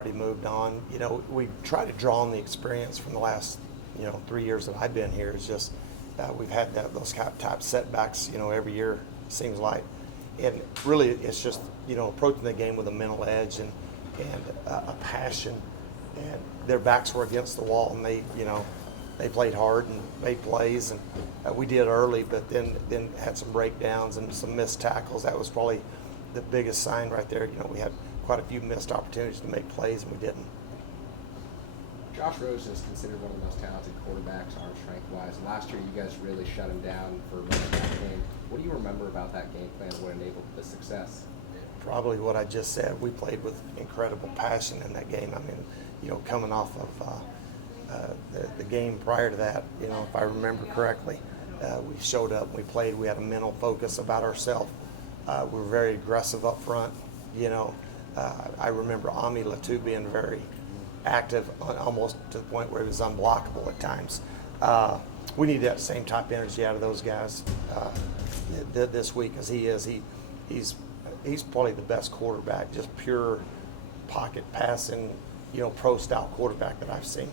already moved on. We try to draw on the experience from the last, 3 years that I've been here. It's just we've had those kind of type setbacks, every year, seems like. And really, it's just, approaching the game with a mental edge and a passion. And their backs were against the wall, and they played hard and made plays, and we did early, but then had some breakdowns and some missed tackles. That was probably the biggest sign right there. We had quite a few missed opportunities to make plays, and we didn't. Josh Rosen is considered one of the most talented quarterbacks, arm strength-wise. And last year, you guys really shut him down for most of that game. What do you remember about that game plan and what enabled the success? Probably what I just said. We played with incredible passion in that game. I mean, coming off of the game prior to that, if I remember correctly, we showed up, we played, we had a mental focus about ourselves. We were very aggressive up front. I remember Ami Latu being very active, almost to the point where he was unblockable at times. We need that same type of energy out of those guys this week, as he is. He's probably the best quarterback, just pure pocket passing, pro-style quarterback that I've seen.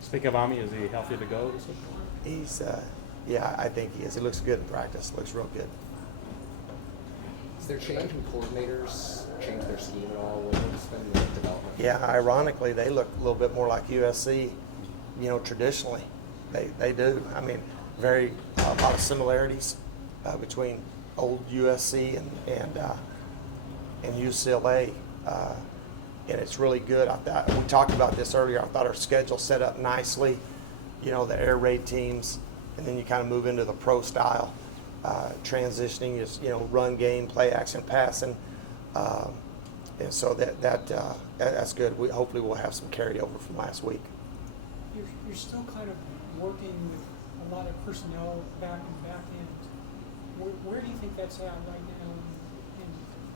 Speaking of Ami, is he healthy to go this week? He's, I think he is. He looks good in practice. Looks real good. Is there change in coordinators, change their scheme at all? What's been the development? Yeah, ironically, they look a little bit more like USC, traditionally. They do. I mean, a lot of similarities between old USC and UCLA. And it's really good. We talked about this earlier. I thought our schedule set up nicely, the air raid teams, and then you kind of move into the pro style, transitioning is, run game, play action, passing. And so that's good. Hopefully we'll have some carryover from last week. You're still kind of working with a lot of personnel back end. Where do you think that's at right now?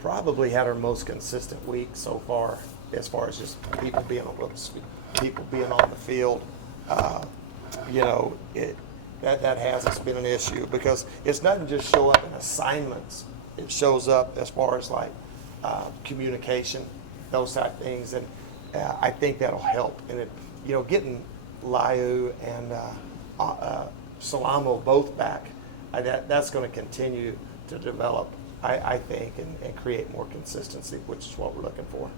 Probably had our most consistent week so far, as far as just people being on the field. That hasn't been an issue, because it's doesn't just show up in assignments. It shows up as far as like communication, those type of things, and I think that'll help. And getting Liu and Salamo both back, that's going to continue to develop, I think, and create more consistency, which is what we're looking for.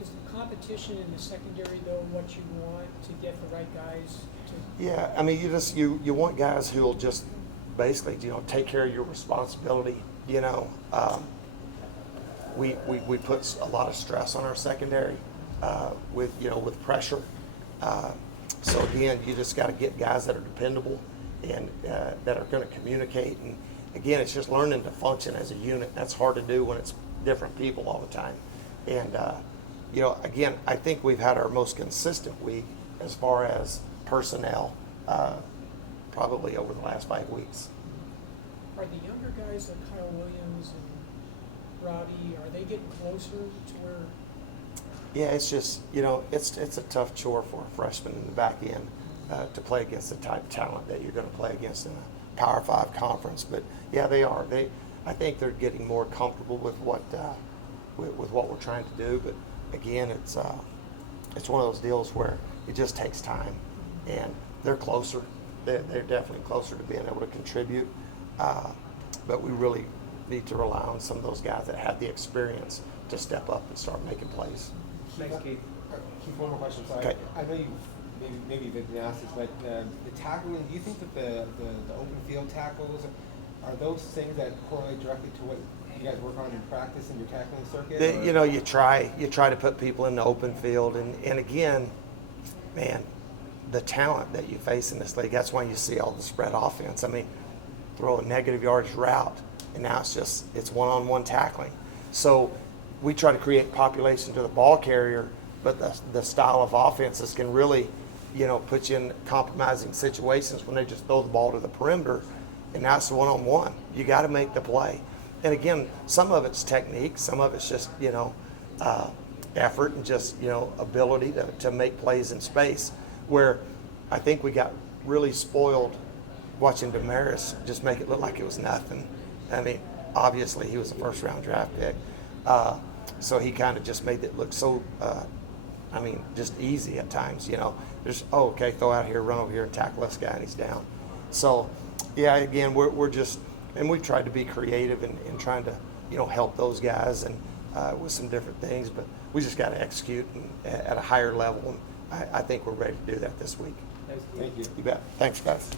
Is the competition in the secondary, though, what you want to get the right guys to? Yeah, I mean, you want guys who will just basically, take care of your responsibility. We put a lot of stress on our secondary with pressure. So again, you just got to get guys that are dependable and that are going to communicate. And again, it's just learning to function as a unit. That's hard to do when it's different people all the time. And again, I think we've had our most consistent week as far as personnel, probably over the last 5 weeks. Are the younger guys like Kyle Williams and Robbie, are they getting closer to where? Yeah, it's just, it's a tough chore for a freshman in the back end to play against the type of talent that you're going to play against in a Power 5 conference. But yeah, they are. I think they're getting more comfortable with what we're trying to do. But again, it's one of those deals where it just takes time, and they're closer. They're definitely closer to being able to contribute. But we really need to rely on some of those guys that have the experience to step up and start making plays. Thanks, Keith. Keith, one more question. Sorry. Okay. I know you maybe you've been asked this, but the tackling. Do you think that the open field tackles are those things that correlate directly to what you guys work on in practice in your tackling circuit? You try to put people in the open field, and again, man, the talent that you face in this league. That's why you see all the spread offense. I mean, throw a negative yardage route, and now it's one-on-one tackling. So we try to create population to the ball carrier, but the style of offenses can really, put you in compromising situations when they just throw the ball to the perimeter, and now it's one-on-one. You got to make the play. And again, some of it's technique, some of it's just, effort and just, ability to make plays in space, where I think we got really spoiled watching Damaris just make it look like it was nothing. I mean, obviously he was a first-round draft pick. So he kind of just made it look so, just easy at times, you know. There's, oh, okay, throw out here, run over here and tackle this guy, and he's down. So, yeah, again, we're just, and we've tried to be creative in trying to, you know, help those guys and with some different things, but we just got to execute at a higher level, and I think we're ready to do that this week. Thank you. You bet. Thanks, guys.